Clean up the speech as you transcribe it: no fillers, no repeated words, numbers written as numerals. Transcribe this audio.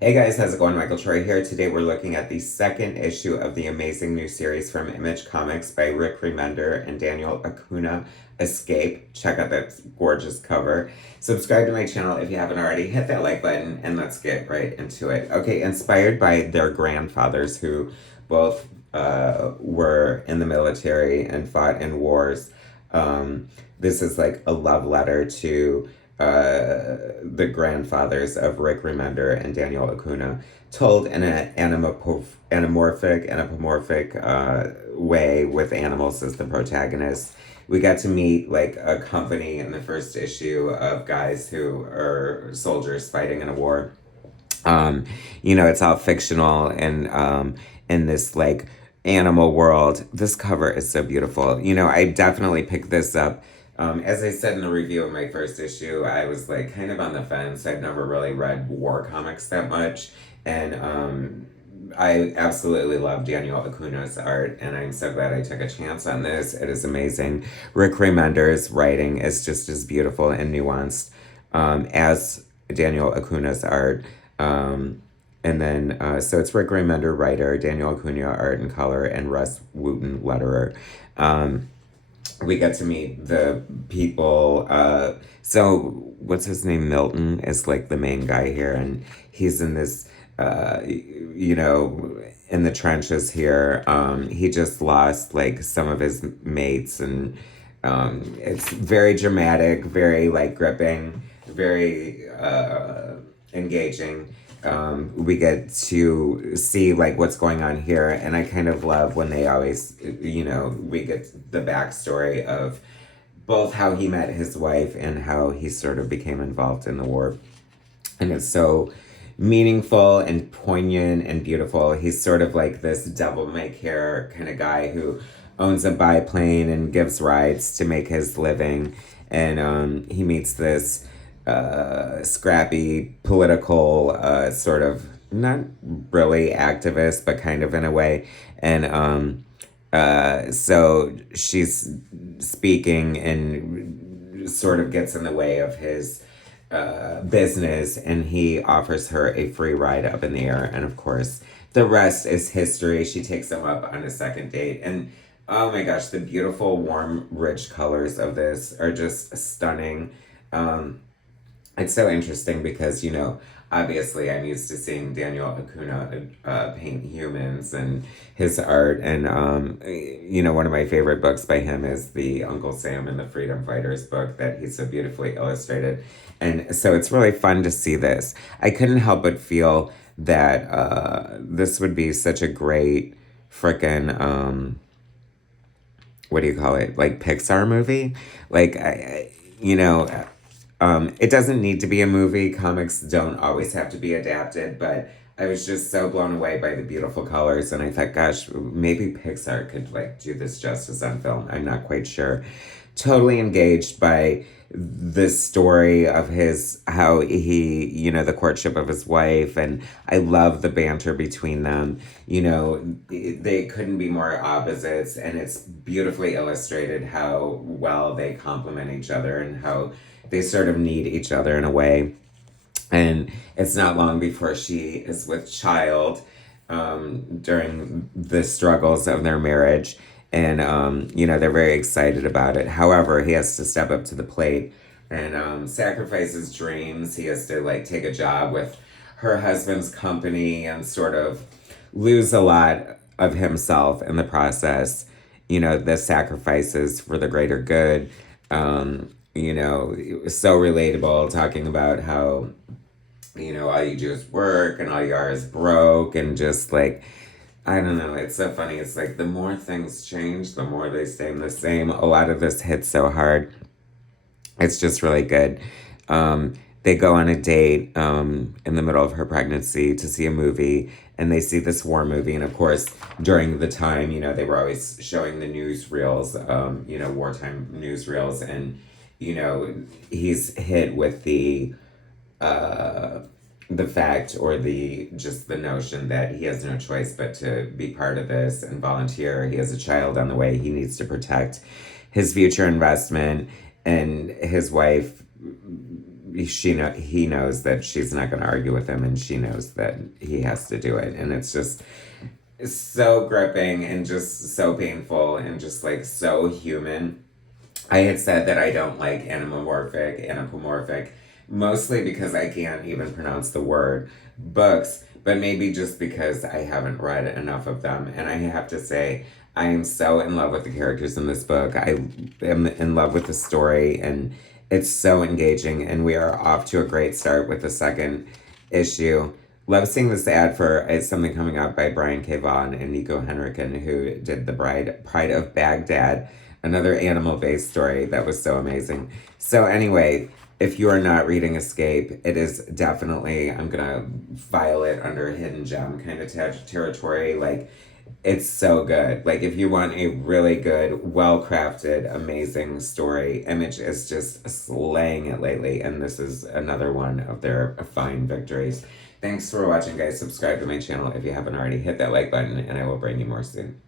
Hey guys, how's it going? Michael Troy here. Today we're looking at the second issue of the amazing new series from Image Comics by Rick Remender and Daniel Acuña, Escape. Check out that gorgeous cover. Subscribe to my channel if you haven't already. Hit that like button and let's get right into it. Okay, inspired by their grandfathers who both were in the military and fought in wars. This is like a love letter to the grandfathers of Rick Remender and Daniel Acuna, told in an anamorphic way with animals as the protagonists. We got to meet like a company in the first issue of guys who are soldiers fighting in a war. Um, it's all fictional and in this like animal world. This cover is so beautiful. I definitely picked this up. As I said in the review of my first issue, I was like kind of on the fence. I've never really read war comics that much, and I absolutely love Daniel Acuna's art, and I'm so glad I took a chance on this. It is amazing. Rick Remender's writing is just as beautiful and nuanced as Daniel Acuna's art. So it's Rick Remender, writer, Daniel Acuna, art and color, and Russ Wooten, letterer. We get to meet the people. What's his name? Milton is like the main guy here, and he's in this, in the trenches here. He just lost like some of his mates, and it's very dramatic, very like gripping, very engaging. We get to see like what's going on here, and I kind of love when they always, we get the backstory of both how he met his wife and how he sort of became involved in the war, and it's so meaningful and poignant and beautiful. He's sort of like this devil may care kind of guy who owns a biplane and gives rides to make his living, and he meets this scrappy political sort of not really activist but kind of in a way, and so she's speaking and sort of gets in the way of his business, and he offers her a free ride up in the air, and of course the rest is history. She takes him up on a second date, and oh my gosh, the beautiful warm rich colors of this are just stunning. It's so interesting because, obviously I'm used to seeing Daniel Acuna paint humans and his art. And, one of my favorite books by him is the Uncle Sam and the Freedom Fighters book that he's so beautifully illustrated. And so it's really fun to see this. I couldn't help but feel that this would be such a great frickin' what do you call it? Like Pixar movie? Like, it doesn't need to be a movie. Comics don't always have to be adapted, but I was just so blown away by the beautiful colors, and I thought, gosh, maybe Pixar could like do this justice on film. I'm not quite sure. Totally engaged by the story of his how he the courtship of his wife, and I love the banter between them. They couldn't be more opposites, and it's beautifully illustrated how well they complement each other and how they sort of need each other in a way. And it's not long before she is with child during the struggles of their marriage. And, they're very excited about it. However, he has to step up to the plate and sacrifice his dreams. He has to, like, take a job with her husband's company and sort of lose a lot of himself in the process. The sacrifices for the greater good. It was so relatable, talking about how, all you do is work and all you are is broke, and just like, I don't know, it's so funny. It's like the more things change, the more they stay the same. A lot of this hits so hard. It's just really good. They go on a date in the middle of her pregnancy to see a movie, and they see this war movie. And of course, during the time, they were always showing the newsreels, wartime newsreels, and he's hit with the fact, or the notion that he has no choice but to be part of this and volunteer. He has a child on the way. He needs to protect his future investment, and his wife he knows that she's not going to argue with him, and she knows that he has to do it, and it's just so gripping and just so painful and just like so human. I had said that I don't like anthropomorphic, mostly because I can't even pronounce the word books, but maybe just because I haven't read enough of them. And I have to say, I am so in love with the characters in this book. I am in love with the story, and it's so engaging. And we are off to a great start with the second issue. Love seeing this ad for something coming out by Brian K. Vaughan and Nico Henriken, who did the Pride of Baghdad, another animal based story that was so amazing. So, anyway, if you are not reading Escape, it is definitely, I'm gonna file it under hidden gem kind of territory. Like, it's so good. Like, if you want a really good, well crafted, amazing story, Image is just slaying it lately, and this is another one of their fine victories. Thanks for watching, guys. Subscribe to my channel if you haven't already. Hit that like button, and I will bring you more soon.